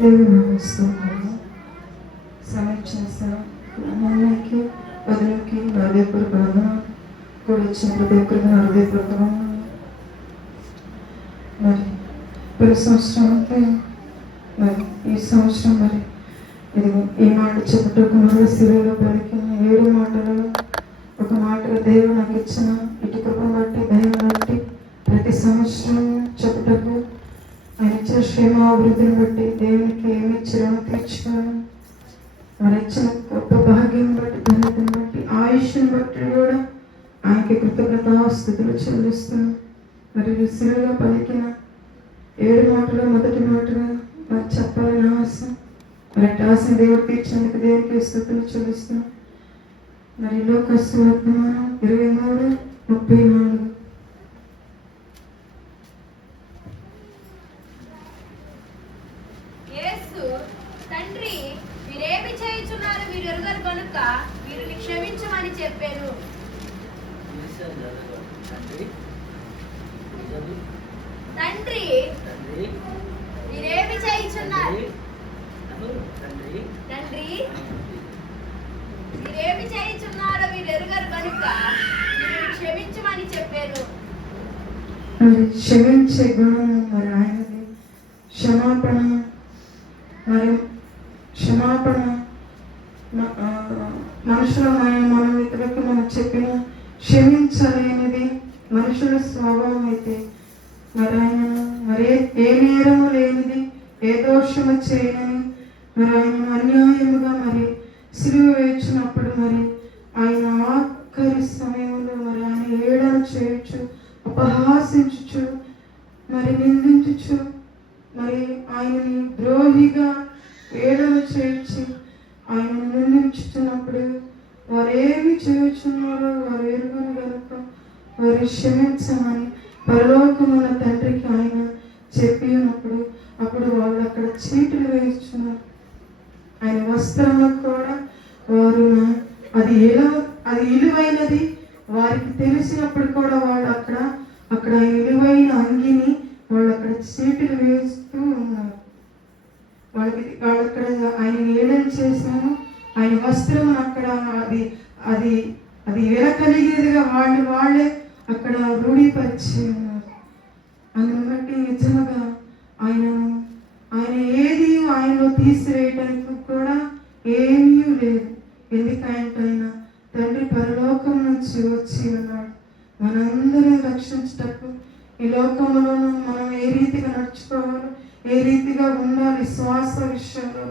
దేవుని స్తోత్రము. సమయం చేస్తాను అన్నయ్యకి వదిలికి హృదయపూర్వక వందనాలు. కూడా వచ్చిన ప్రతి ఒక్కరికి హృదయపూర్వక వందనాలు. మరి ప్రతి సంవత్సరం అంతా మరి ఈ సంవత్సరం మరి ఇది ఈ మాట చెప్పుటకు మరో శిలువలో పలికిన 7 మాటలలో ఒక మాటగా దేవుడు నాకు ఇచ్చిన ఇటు కృపను బట్టి దయను బట్టి ప్రతి సంవత్సరం చెప్పుటకు ఆయన ఇచ్చిన క్షేమాభివృద్ధిని బట్టి దేవునికి ఏమి ఇచ్చారో తీర్చుకోను. మరి ఇచ్చిన గొప్ప భాగ్యం బట్టి ధన్యతను బట్టి ఆయుష్ని బట్టి కూడా ఆయనకి కృతజ్ఞతాస్తుతులు చెల్లిస్తున్నాను. మరి శిలువలో పలికిన 7 మాటలు మొదటి మాటగా మరి చెప్పాలని ఆశ. మరి ఆశని దేవుడు తీర్చినందుకు దేవునికి స్తుతులు చెల్లిస్తున్నాను. మరి లోక సువర్తమానం 23:34. యేసు తండ్రి వీరేమి చేయుచున్నారు వీరెరుగరు కనుక వీరిని క్షమించమని చెప్పాను. తండ్రి వీరేమి చేయుచున్నారు తండ్రి వీరేమి చేయుచున్నారో వీరెరుగరు కనుక వీరిని క్షమించమని చెప్పాను. మరి క్షమించే గుణం మరి ఆయనది. క్షమాపణ మరి క్షమాపణ మనుషుల మనం ఇతరులకు మనం చెప్పిన క్షమించలేనిది మనుషుల స్వభావం అయితే మరి ఆయన మరి ఏ నేరము లేనిది ఏ దోషము చేయని మరి ఆయన అన్యాయముగా మరి సిలువ వేయించినప్పుడు మరి ఆయన ఆఖరి సమయంలో మరి ఆయన ఏడన చేయొచ్చు, అపహాసించు, మరి నిందించు, మరి ఆయనని ద్రోహిగా ఏడన చేయించి ఆయన నిందించుతున్నప్పుడు వారు ఏమి చేయుచున్నారో వారు ఎరుగను కనుక వారు క్షమించమని పరలోకమున్న తండ్రికి ఆయన చెప్పి ఉన్నప్పుడు అప్పుడు వాళ్ళు అక్కడ చీటులు వేయించున్నారు. ఆయన వస్త్రంలో కూడా వారు అది ఇలువైనది వారికి తెలిసినప్పుడు కూడా వాళ్ళు అక్కడ ఇలువైన అంగిని వాళ్ళు అక్కడ చీటులు వేస్తూ ఉన్నారు. వాళ్ళు అక్కడ ఆయన ఏడని చేశాను ఆయన వస్త్రం అక్కడ అది విరకలిగేదిగా వాళ్ళే అక్కడ రూఢీపరిచి ఉన్నారు. అందుని బట్టి నిజంగా ఆయన ఏది ఆయనలో తీసివేయడానికి కూడా ఏమీ లేదు. ఎందుకంటే ఆయన తండ్రి పరలోకం నుంచి వచ్చి ఉన్నాడు మనందరం రక్షించటకు. ఈ లోకంలో మనం ఏ రీతిగా నడుచుకోవాలి, ఏ రీతిగా ఉండాలి, శ్వాస విషయంలో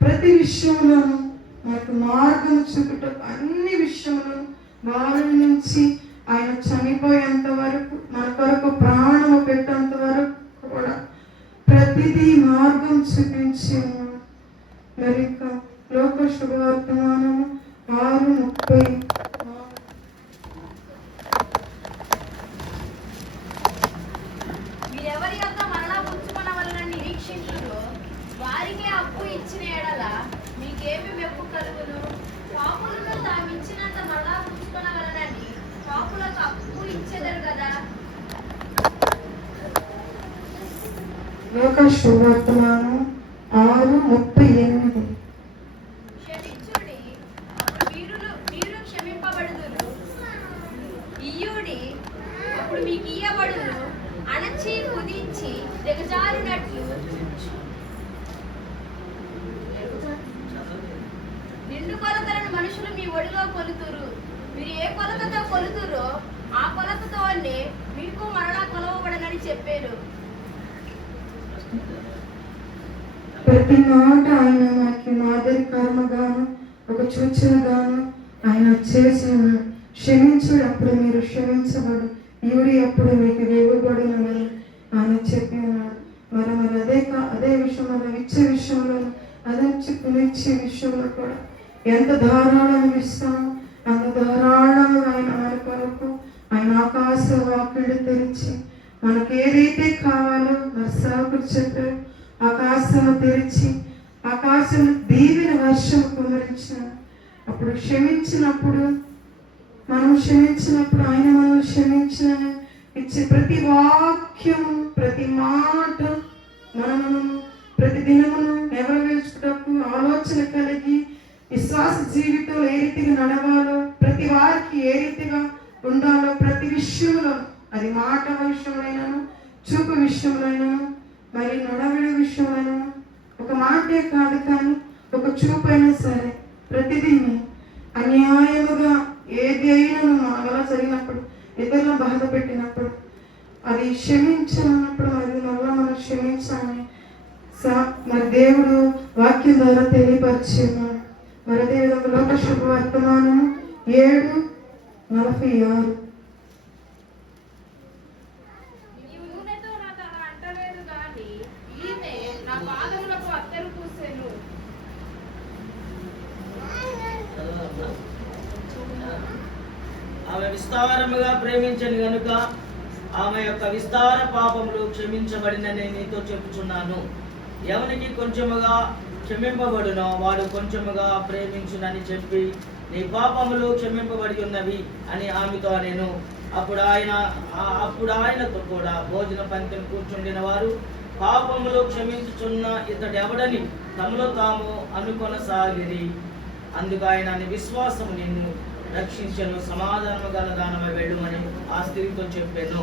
ప్రతి విషయంలోనూ మనకు మార్గం చూపుటకు అన్ని విషయంలో వారి నుంచి ఆయన చనిపోయేంత వరకు మన కొరకు ప్రాణము పెట్టేంత వరకు కూడా ప్రతిదీ మార్గం చూపించి ఉన్నాడు. మరి లోక శుభవర్తమానము 6:30. మీరెవరి యొక్క మరలా పుచ్చుకొనవలెనని నిరీక్షించురో వారికే అప్పు ఇచ్చిన ఎడల మీకేమి మెప్పు కలుగును? పాపులను తామిచ్చినంత మరలా పుచ్చుకొనవలెనని పాపులకు అప్పు ఇచ్చెదరు కదా. లోక శుభవర్తమానం 6:38. క్షమించుడి, అప్పుడు మీరు క్షమింపబడుదురు. ఇయ్యుడి, అప్పుడు మీకు ఇయ్యబడును. అణచి కుదించి దిగజారినట్లు నిండు కొలతలను మనుషులు మీ ఒడిలో కొలుతురు. మీరు ఏ కొలతతో కొలుతురో ఆ కొలతతోనే మీకు మరలా కొలవబడనని చెప్పారు. ప్రతి మాట ఆయన మనకి మాదిరికరముగాను ఒక సూచనగాను ఆయన చేసి ఉన్నాడు. క్షమించుడు, అప్పుడు మీరు క్షమించబడు. ఇవుడి, అప్పుడు మీకు ఇవ్వబడునని ఆయన చెప్పి ఉన్నాడు. మరి అదే విషయంలో ఇచ్చే విషయంలో అదే చిక్కునిచ్చే విషయంలో కూడా ఎంత ధారాళం ఇస్తామో అంత ధారాళంగా ఆయన మన కొరకు ఆయన ఆకాశ వాకిళ్ళు తెరిచి మనకి ఏదైతే కావాలో మరి సేవకుడు చెప్పారు. ఆకాశము తెరిచి ఆకాశం దీవెన వర్షం కుమరించిన అప్పుడు మనం క్షమించినప్పుడు ఆయన మనం క్షమించిన ఇచ్చే ప్రతి వాక్యం ప్రతి మాట మనము ప్రతి దినమును నెరవేర్చుటకు ఆలోచన కలిగి విశ్వాస జీవితంలో ఏ రీతిగా నడవాలో, ప్రతి వారికి ఏ రీతిగా ఉండాలో, ప్రతి విషయంలో, అది మాట విషయంలోనూ, చూపు విషయంలోనూ, మరి నడవడి విషయంలోనూ, ఒక మాటే కాదు కానీ ఒక చూపైనా సరే ప్రతిదీ అన్యాయముగా ఏది అయినా మన వల్ల జరిగినప్పుడు, ఇతరులను బాధ పెట్టినప్పుడు అది క్షమించాలన్నప్పుడు మరి మళ్ళీ మనం క్షమించాలని మరి దేవుడు వాక్యం ద్వారా తెలియపరిచి ఉన్నాడు. మరి అదేవిధంగా లోక శుభవర్తమానము 7:46. ఆమె విస్తారముగా ప్రేమించను గనుక ఆమె యొక్క విస్తార పాపములు క్షమించబడినని నీతో చెప్పుచున్నాను. ఎవనికి కొంచెముగా క్షమింపబడునో వాడు కొంచెముగా ప్రేమించునని చెప్పి, నీ పాపములు క్షమింపబడి ఉన్నవి అని ఆమెతో నేను. అప్పుడు ఆయనతో కూడా భోజన పంక్తిని కూర్చుండిన వారు పాపములు క్షమించుచున్న ఇతడెవడని తమలో తాము అనుకొనసాగిరి. అందుకు ఆయన, నీ విశ్వాసం నిన్ను రక్షించను, సమాధానము గల దానమై వెళ్ళుమని ఆ స్త్రీతో చెప్పాను.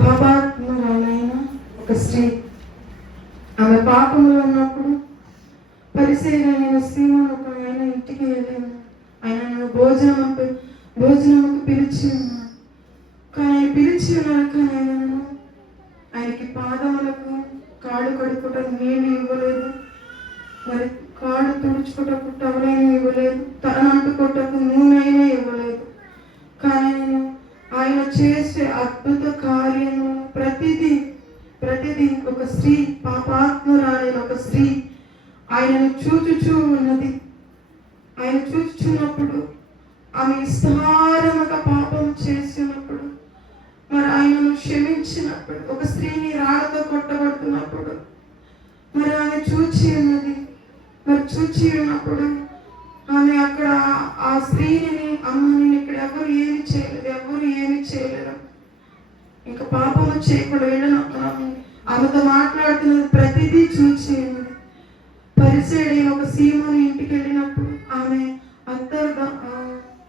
పాపాత్మురాలైన ఒక స్త్రీ, ఆమె పాపములో ఉన్నప్పుడు పరిసయ్యుడైన సీమోను ఒక ఆయన ఇంటికి వెళ్ళాను. ఆయన భోజనముకు పిలిచి ఉన్నాను. కానీ ఆయన పిలిచి ఉన్నాను, కానీ ఆయనకి పాదములకు కాళ్ళు కడుక్కోవడానికి నీళ్ళు ఇవ్వలేదు, మరి కాళ్ళు తుడుచుకోటకు టవలైనా ఇవ్వలేదు, తల అంటుకోటకు నూనె అయినా ఇవ్వలేదు. కానీ ఆయన చేసే అద్భుత కార్యము ప్రతిదీ ఒక స్త్రీ, పాపాత్మురాలైన ఒక స్త్రీ ఆయనను చూచుచూ ఉన్నది. ఆయన చూచుచున్నప్పుడు, ఆమె విస్తారముగా పాపం చేసినప్పుడు, మరి ఆయనను క్షమించినప్పుడు, ఒక స్త్రీని రాళ్ళతో కొట్టబడుతున్నప్పుడు మరి ఆమె చూచి ఉన్నది. మరి చూచి ఉన్నప్పుడు ఆమె అక్కడ ఆ స్త్రీని, అమ్మని ఇక్కడ ఎవరు ఏమి చేయలేరు, ఇంకా పాపము చేయకుండా వెళ్ళినప్పుడు ఆమెతో మాట్లాడుతున్నది ప్రతిదీ చూచి ఉన్నది. పరిసయ్యుడైన ఒక సీమోను ఇంటికి వెళ్ళినప్పుడు ఆమె అత్తరు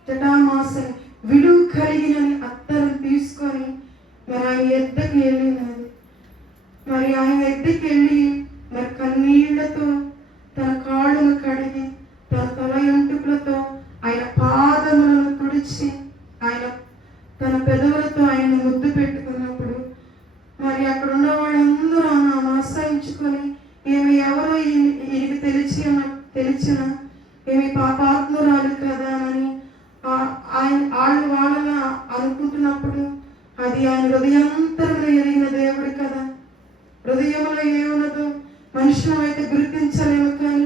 జటామాసని విలువ కలిగినని అత్తరుని తీసుకొని మరి ఆయన ఎద్దకి వెళ్ళినది. మరి ఆయన ఎద్దకి వెళ్ళి మరి కన్నీళ్లతో తన కాళ్ళను కడిగి, తన తల ఎంటుకలతో ఆయన పాదములను తుడిచి, ఆయన తన పెదవులతో ఆయన ముద్దు పెట్టుకున్నప్పుడు మరి అక్కడ ఉన్న వాళ్ళందరూ ఆమె ఆశ్రయించుకొని, ఈమె ఎవరో ఈయనకి తెలిసిన ఏమి పాపాత్మురాలు కదా అని వాళ్ళని అనుకుంటున్నప్పుడు, అది ఆయన హృదయాంతరంలో ఎరిగిన దేవుడు కదా. హృదయంలో ఏమున్నదో మనుషులు అయితే గుర్తించలేము, కానీ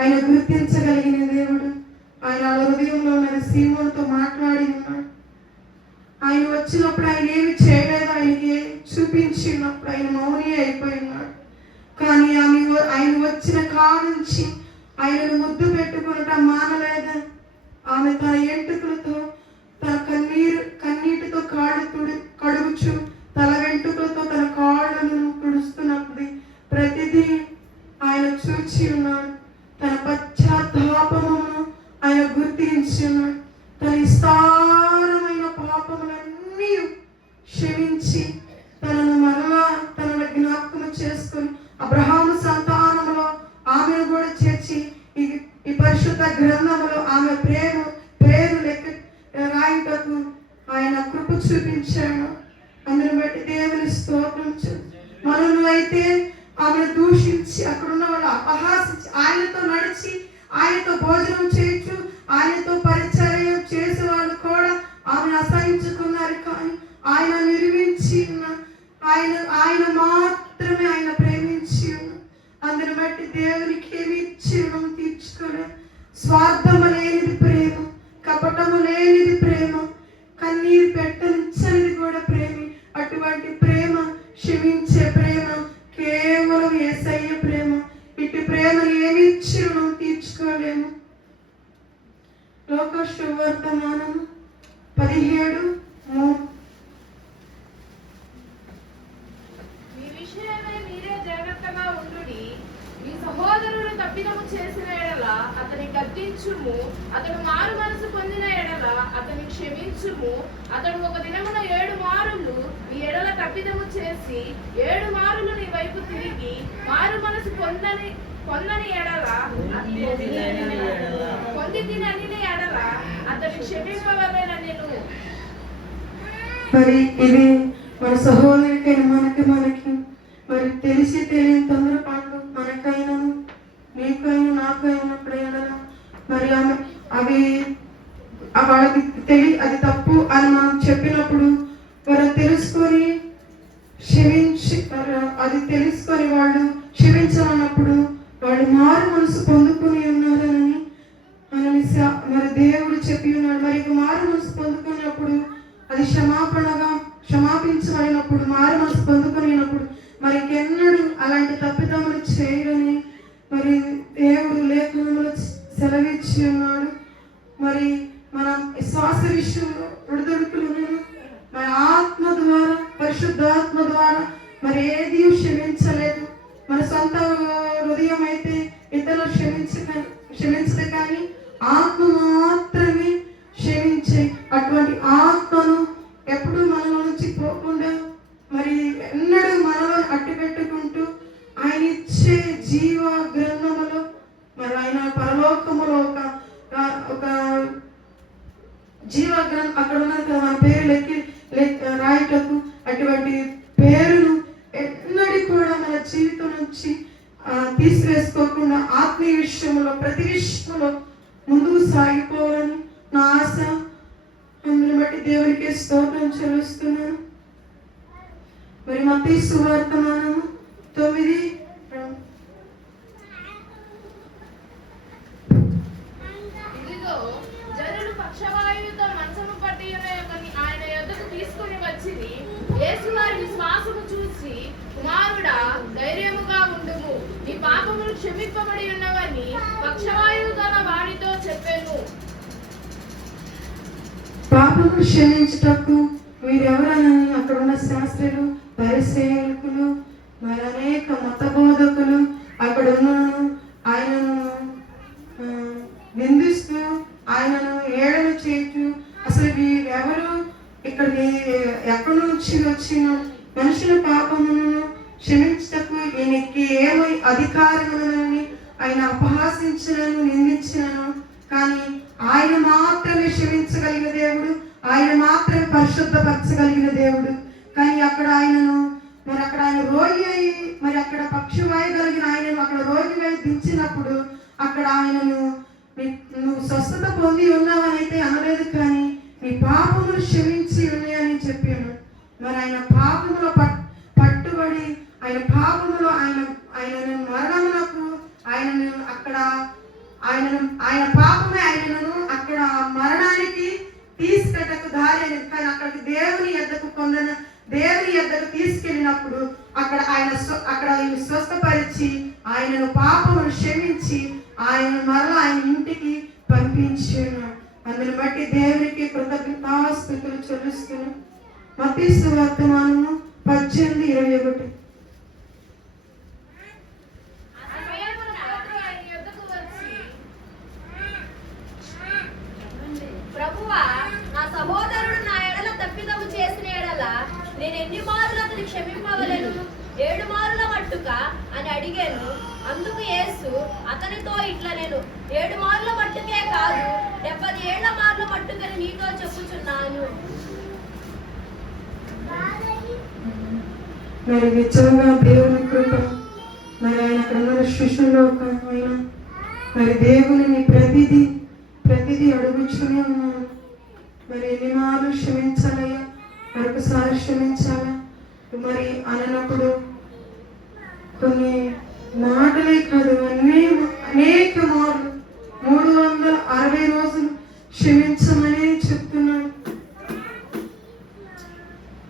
ఆయన గుర్తించగలిగిన దేవుడు. ఆయన హృదయంలో ఉన్న సీమోనుతో మాట్లాడి ఉన్నాడు. ఆయన వచ్చినప్పుడు ఆయన ఏమి చేయలేదు, ఆయనకి చూపించినప్పుడు ఆయన మౌని అయిపోయి ఉన్నాడు. కానీ ఆయన వచ్చిన కాడ నుంచి ఆయనను ముద్దు పెట్టుకునటం మానలేదు. ఆమె తన ఎంటుకలతో, తన కన్నీటితో కాళ్ళు కడుగుచు, తల వెంట్రుకలతో తన కాళ్ళను తుడుస్తున్నప్పుడు ప్రతిదీ ఆయన చూచి ఉన్నాడు. తన పశ్చాత్తాపమును ఆయన గుర్తించి ఉన్నాడు. తన విస్తారమైన పాపములన్నీ క్షమించి తనను మరలా తనను జ్ఞాపకం చేసుకుని అబ్రహాము సంతానములో ఆమెను కూడా చేర్చి ఈ పరిశుద్ధ గ్రంథములో ఆమె పేరు రాయుటకు ఆయన కృప చూపించాడు. అందుని బట్టి దేవుని స్తోత్రించు. మనను అయితే ఆమెను దూషించి, అక్కడున్న వాళ్ళు అపహాసించి, ఆయనతో నడిచి, ఆయనతో భోజనం చేయొచ్చు, ఆయనతో పరిచర్య చేసే వాళ్ళు కూడా ఆమెను అసహించుకున్నారు. కానీ ఆయన నిర్మించి ఆయన మాత్రమే ఆయన ప్రేమించి. అందుని బట్టి దేవునికి ఏమి ఇచ్చి రుణం తీర్చుకోలేదు. స్వార్థము లేనిది ప్రేమ, కపటము లేనిది ప్రేమ, కన్నీరు పెట్టనిచ్చనిది కూడా ప్రేమ. అటువంటి ప్రేమ, క్షమించే ప్రేమ కేవలం యేసయ్య ప్రేమ. ఇటు ప్రేమను ఏమి ఇచ్చి రుణం తీర్చుకోలేము. లోక శుభవర్తమానం 17:3. తప్పిదము చేసిన ఎడల అతని గద్దించుము. అతడు మారు మనసు పొందిన ఎడల అతని క్షమించుము. అతడు ఒక దినమున 7 మారులు నీ ఎడల తప్పిదము చేసి 7 మారులు నీ వైపు తిరిగి మారు మనసు పొందని ఎడల పొంది తినని ఎడల అతని క్షమింపవలెనని నేను. మరి ఇది మన సహోదరికైన మనకి మరి తెలిసి తెలియని తొందరపాట్లు మనకైనా నీకైనా నాకైనా మరి అవి వాళ్ళకి అది తప్పు అని మనం చెప్పినప్పుడు వారు తెలుసుకొని అది తెలుసుకొని వాళ్ళు క్షమించాలన్నప్పుడు వాళ్ళు మారు మనసు పొందుకుని ఉన్నారని మరి దేవుడు చెప్పి ఉన్నాడు. మరి మారు మనసు పొందుకున్నప్పుడు అది క్షమాపించబడినప్పుడు మారు మనసు పొందుకునేటప్పుడు మరి ఇంకెన్నడూ అలాంటి తప్పిదములు చేయరని మరి దేవుడు లేఖనంలో సెలవిచ్చి ఉన్నాడు. మరి మన శ్వాస విషయంలో విడుదడుకులను మన ఆత్మ ద్వారా పరిశుద్ధాత్మ ద్వారా మరి ఏది క్షమించలేదు. మన సొంత హృదయం అయితే ఇతరులు క్షమించదు, కానీ ఆత్మ మాత్రమే క్షమించే అటువంటి ఆత్మను ఎప్పుడు మనలో నుంచి పోకుండా మరి ఎన్నడూ మనలో అట్టి పెట్టుకుంటూ ఆయన ఇచ్చే జీవ గ్రంథములో మరి ఆయన పరలోకములో ఒక జీవ గ్రంథం అక్కడ ఉన్నది కదా, మన పేరు రాయటకు అటువంటి పేరును ఎన్నడూ కూడా మన జీవితం నుంచి తీసివేసుకోకుండా ఆత్మీయ విషయంలో ప్రతి విషయంలో ముందుకు సాగిపోవాలని నా ఆశ. అందుని బట్టి దేవునికి స్తోత్రం చెల్లిస్తున్నాను. మరి మత్తయి సువార్తమానము 9 ఇదిగో జనులు పక్షవాయువుతో మంచము పట్టి ఆయన యొద్దకు తీసుకుని వచ్చిరి. యేసు వారి విశ్వాసము చూసి, కుమారుడా, ధైర్యముగా ఉండుము, నీ పాపములు క్షమింపబడి ఉన్నవని పక్షవాయువు గల వాడితో చెప్పెను. పాపములు క్షమించుటకు వీరెవరనని అక్కడ ఉన్న శాస్త్రులు, పరిసేవకులు, మరి అనేక మత బోధకులు అక్కడ ఉన్న ఆయనను నిందిస్తూ ఆయనను ఏడలు చేయటూ అసలు వీరెవరు, ఇక్కడికి ఎక్కడి నుంచి వచ్చిన మనుషుల పాపమును క్షమించుటకు ఈయనకి ఏమై అధికారములని ఆయన అపహాసించినను నిందించినను. కానీ ఆయన మాత్రమే క్షమించగలిగిన దేవుడు, ఆయన మాత్రమే పరిశుద్ధపరచగలిగిన దేవుడు. కానీ అక్కడ ఆయనను మరి అక్కడ ఆయన రోగి అయి మరి అక్కడ పక్షవాయు కలిగిన ఆయనను అక్కడ రోగి అయి దించినప్పుడు అక్కడ ఆయనను నువ్వు స్వస్థత పొంది ఉన్నావని అయితే అనలేదు, కానీ నీ పాపములు క్షమించి ఉన్నాయని చెప్పాను. మరి ఆయన పాపములో పట్టుబడి ఆయన పాపములో ఆయన మరణమునకు ఆయన పాపమే ఆయనను అక్కడ మరణానికి తీసుకెళ్ళకు దారి అని. కానీ అక్కడికి దేవుని యొద్దకు తీసుకెళ్ళినప్పుడు అక్కడ ఆయన స్వస్థపరిచి ఆయనను పాపమును క్షమించి ఆయన మరలా ఆయన ఇంటికి పంపించున్నాడు. అందుని బట్టి దేవునికి కృతజ్ఞతాస్తుతులు చెల్లిస్తున్నాను. మత్తయి సువార్తమానము 18:21. ప్రభువా, నా సహోదరుడు నా ఎడల తప్పిదము చేసిన ఎడల నేను ఎన్ని మారులు అతని క్షమింపవలెను? 7 మారుల మట్టుక అని అడిగాను. అందుకు యేసు అతనితో ఇట్లా, నేను 7 మారుల మట్టుకే కాదు 70 ఏళ్ల మారుల మట్టుకని నీతో చెప్పుచున్నాను. మరి నిజంగా దేవుని కృప మరి ఆయన అక్కడ ఉన్న శిష్యులో ఆయన మరి దేవుని ప్రతిదీ అడుగుచునే ఉన్నాను. మరి ఎన్ని మార్లు క్షమించాలయ్యా, మరొకసారి క్షమించాలా మరి అన్నప్పుడు కొన్ని మాటలే కాదు అనేక మార్లు 360 రోజులు క్షమించమని చెప్తున్నాడు.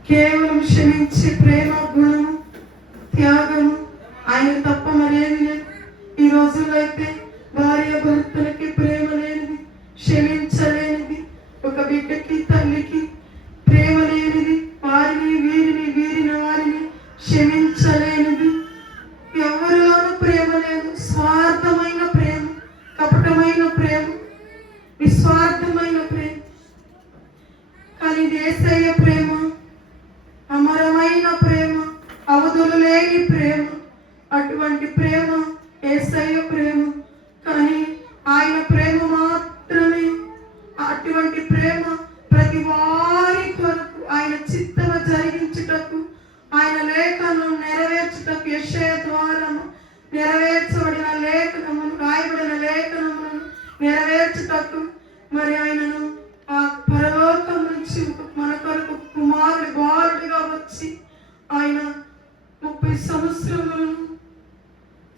కేవలం క్షమించే ప్రేమ, గుణము, త్యాగము ఆయన తప్ప మరేది లేదు. ఈ రోజుల్లో అయితే భార్య భర్తలకి ప్రేమ లేనిది, క్షమించలేనిది, ఒక బిడ్డకి తల్లికి ప్రేమ లేనిది, వీరిని క్షమించలేనిది, ఎవరిలోనూ ప్రేమ లేదు, స్వార్థమైన చేర్చుటకు మరి ఆయనను ఆ పరలోకం నుంచి మన కొరకు కుమారుడి బాలుడిగా వచ్చి ఆయన 30 సంవత్సరములను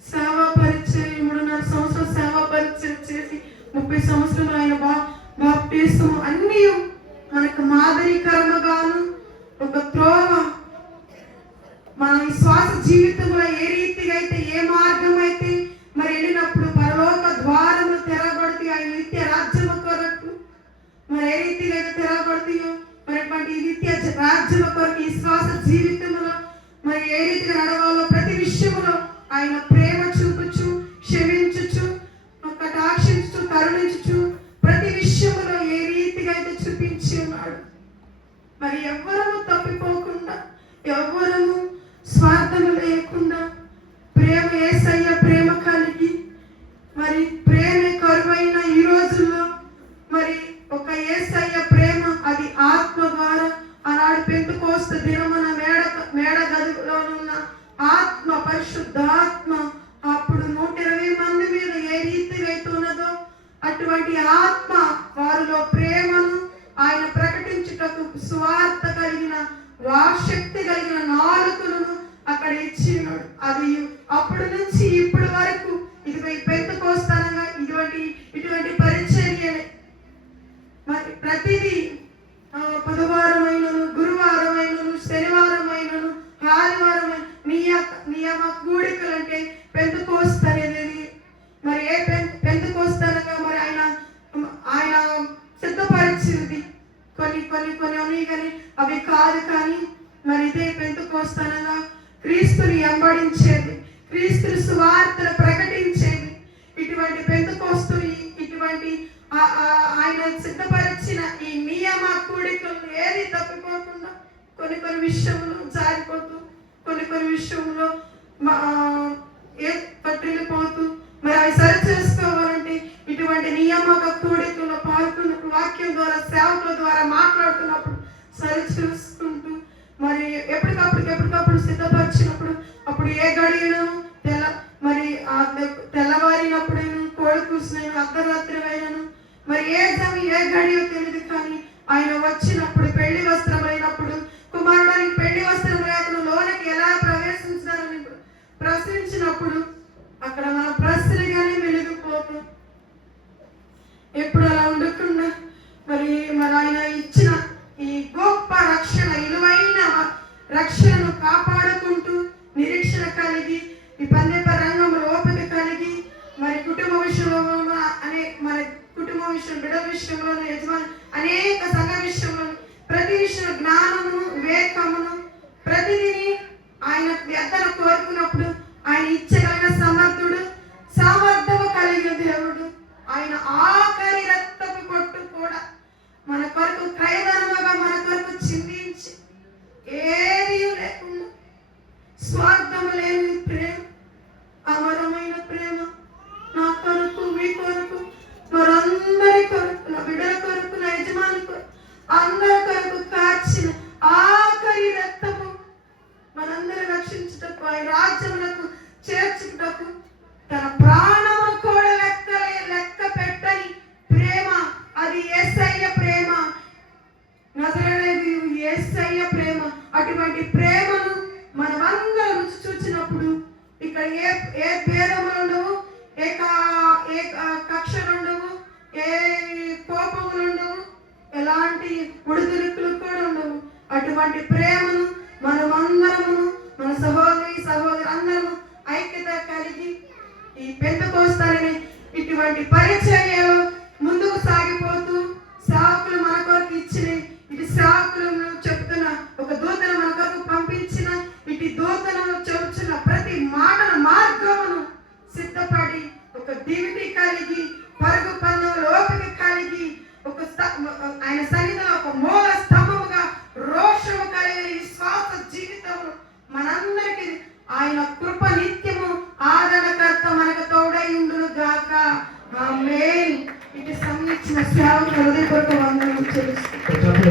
సేవా పరిచయం 3.5 సంవత్సరం సేవా పరిచయం చేసి 30 సంవత్సరములు ఆయన బాప్టిజం అన్నీ మనకు మాదిరికరముగాను ఒక త్రోవ మన విశ్వాస జీవితంలో ఏ రీతిగా అయితే ఏ మార్గం అయితే మరి వెళ్ళినప్పుడు పరలోక ద్వారము తెరబడుతాయి ఆయన నిత్య రాజ్యము కొరకు మరి ఏ రీతిగా అయితే తెరబడతాయో మరి అటువంటి నిత్య రాజ్యము కొరకు విశ్వాస జీవితంలో మరి ఏ రీతిగా నడవాలో ప్రతి విషయంలో ఆయన ప్రేమ చూపుచు క్షమించుచు కటాక్షించు కరుణించుచు ప్రతి విషయంలో ఏ రీతిగా అయితే చూపించి ఉన్నాడు. మరి ఎవ్వరము తప్పిపోకుండా ఎవ్వరము స్వార్థము లేకుండా ప్రేమ యేసయ్య ప్రేమ కలిగి మరి ప్రేమే కరువైన ఈ రోజుల్లో మరి ఒక యేసయ్య ప్రేమ అది ఆత్మ ద్వారా ఆనాడు పెంతెకోస్తు దినమున మేడ గదిలో ఉన్న ఆత్మ పరిశుద్ధాత్మ అప్పుడు 120 మంది మీద ఏ రీతిగా అయితే ఉన్నదో అటువంటి ఆత్మ వారిలో ప్రేమను ఆయన ప్రకటించుటకు సువార్త కలిగిన వాక్శక్తి కలిగిన నాలుకలను అక్కడ ఇచ్చినాడు. అది అప్పటి నుంచి ఇప్పటి వరకు ఇది పెంతెకోస్తనగా ఇటువంటి పరిచర్యలే మరి ప్రతిదీ బుధవారమైనను గురువారమైనను శనివారమైనను ఆదివారమైన నియమ కూడికలు అంటే పెంతెకోస్తు అనేది మరి ఏ పెంతెకోస్తనగా మరి ఆయన సిద్ధపరిచింది కొన్ని ఉన్నాయి కానీ అవి కాదు. కానీ మరి ఇదే పెంతెకోస్తనగా క్రీస్తుని వెంబడించేది, క్రీస్తుని సువార్తను ప్రకటించేది. ఇటువంటి పెంతెకోస్తుని ఇటువంటి ఆయన సిద్ధపరిచిన ఈ నియమ కూడికలు ఏది తప్పిపోకుండా కొన్ని విషయంలో జారిపోతూ కొన్ని విషయంలో పట్టిల్లిపోతూ మరి అవి సరి చేసుకోవాలంటే ఇటువంటి నియామక కూడికల్లో పాల్గొన్నప్పుడు వాక్యం ద్వారా సేవకుల ద్వారా మాట్లాడుతున్నప్పుడు సరి చూసుకుంటూ మరి ఎప్పటికప్పుడు సిద్ధపరిచినప్పుడు అప్పుడు ఏ గడియను మరి తెల్లవారినప్పుడైనా కోడి కూసినైనా అర్ధరాత్రి అయినను మరి ఏ గడియో తెలియదు. కానీ ఆయన వచ్చినప్పుడు పెళ్లి వస్త్రం అయినప్పుడు కుమారుడానికి పెళ్లి వస్త్రం లేకుండా లోనికి ఎలా ప్రవేశించాలని ప్రశ్నించినప్పుడు అక్కడ మన ప్రశ్నగానే వెలిగిపోతాం. ఎప్పుడు అలా ఉండకుండా మరి ఆయన ఇచ్చిన ఈ గొప్ప రక్షణ విలువైన రక్షణను కాపాడుకుంటూ నిరీక్షణ కలిగి ఈ పందెప రంగంలో ఓపిక కలిగి మరి కుటుంబ విషయంలో మరి కుటుంబ విషయం బిడ్డ విషయంలో యజమాని అనేక సంఘ విషయంలో ప్రతి విషయంలో జ్ఞానమును వివేకమును ప్రతిదిని ఆయన వ్యర్థన కోరుకున్నప్పుడు ఆయన ఇచ్చగలిగిన సమర్థుడు సామర్థ్యము కలిగిన దేవుడు. ఆయన ఆఖరి రక్తపు పొట్టు కూడా మన కొరకు క్రయధనముగా మన కొరకు చిందించి ఏది లేకుండా స్వార్థము లేని ప్రేమ, అమరమైన ప్రేమ నా కొరకు మీ కొరకు మరందరి కొరకు నా బిడ్డల కొరకు నా యజమాని కొరకు అందరి కొరకు కార్చిన ఆఖరి రక్తము మనందరి రక్షించుటకు ఆయన రాజ్యములకు చేర్చుటకు తన ప్రాణము కూడా లెక్క పెట్టని ప్రేమ అది యేసయ్య ప్రేమ, నజరేయుడు యేసయ్య ప్రేమ. అటువంటి ప్రేమను మనమందరం రుచి చూచినప్పుడు ఇక్కడ ఏ భేదములు ఉండవు, ఏ కక్షలు ఉండవు, ఏ కోపములు ఉండవు, ఎలాంటి ఉడిదురుకులు కూడా ఉండవు. అటువంటి ప్రేమను మనమందరము మన సహోదరి అందరము ఐక్యత కలిగి ఈ పెంతెకోస్తని ఇటువంటి పరిచర్యలో ముందుకు సాగిపోతూ సేవకులు మన కొరకు ఇచ్చిన ఇటు సేవకులను చెప్తున్న ఒక దూతను మన కొరకు పంపించిన ఇటు దూతను చెబుతున్న ప్రతి మాటల మార్గమును సిద్ధపడి ఒక దివిటి కలిగి పరుగు పందెంలో ఓపిక కలిగి ఆయన సన్నిధిలో ఒక మూల స్తంభముగా రోషము కలిగిన విశ్వాస జీవితము మనందరికీ ఆయన కృప నిత్యము ఆదరణకర్త మనకు తోడై ఉండును గాక. ఆమేన్. ఇటు సంబంధించిన సేవకు హృదయపూర్వక వందనములు చెల్లిస్తున్నాను.